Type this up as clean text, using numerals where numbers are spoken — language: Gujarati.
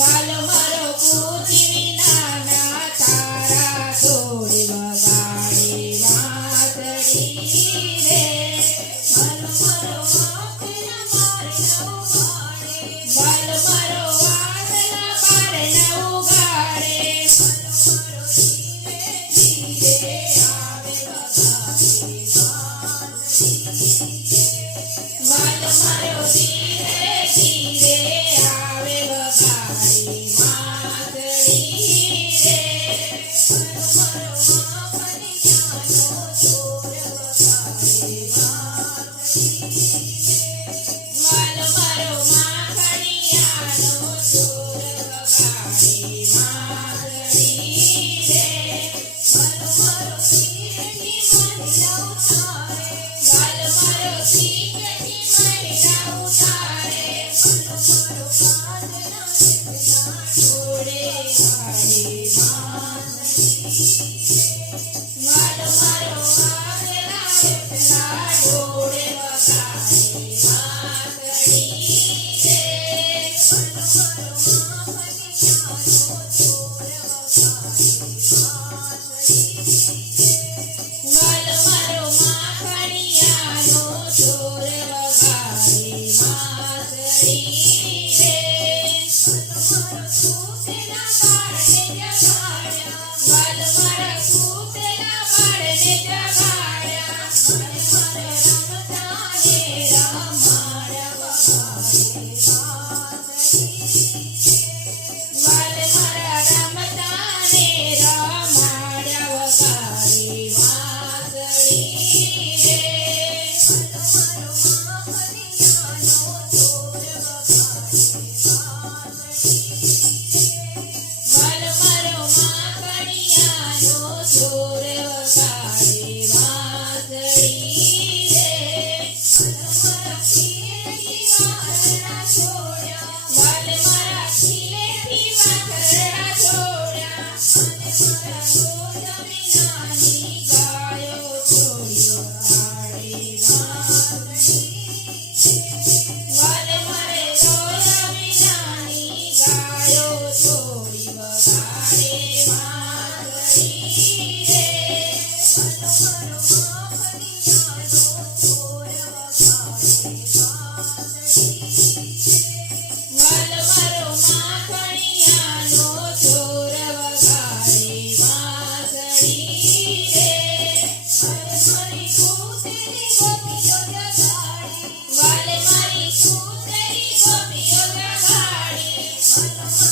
વાલ મારો પૂછી નાના તારા છોડી વગાડે વાંસળી રે. વાલ મારો વાંસલા બારે ન ઉગાડે. વાલ મારો ધીરે ધીરે આવે વગાડે વાંસળી રે. વાલ મારો માખણિયાનો ચોર વગાડે વાંસળી રે. વાલ મારો શીરડી મહિલા ઉતારે. જોડે ગાડે વાંસળી. વાલ મારો વાગલા એટલા જોડે વગાડે વાંસળી રે. વાલ મારો માખણિયાનો ચોર વગાડે વાંસળી રે. વાલ મારા સૂતેલા બાળને જગાડ્યા. વાલ મારા રમતાને રમાડ્યા વગાડે વાંસળી રે. વાલ મારો માખણિયાનો ચોર વગાડે વાંસળી રે. વાલ મારા ખીલેથી વાછરડા છોડ્યા. નાની ગાયો છોડી વગાડે વાંસળી. વાલ મારે જોયા વિનાની ગાયો છોડી વગાડે વાંસળી રે. વાલ મારો માખણિયાનો ચોર વગાડે વાંસળી રે. વાલ મારી સૂતેલી ગોપીઓ જગાડે.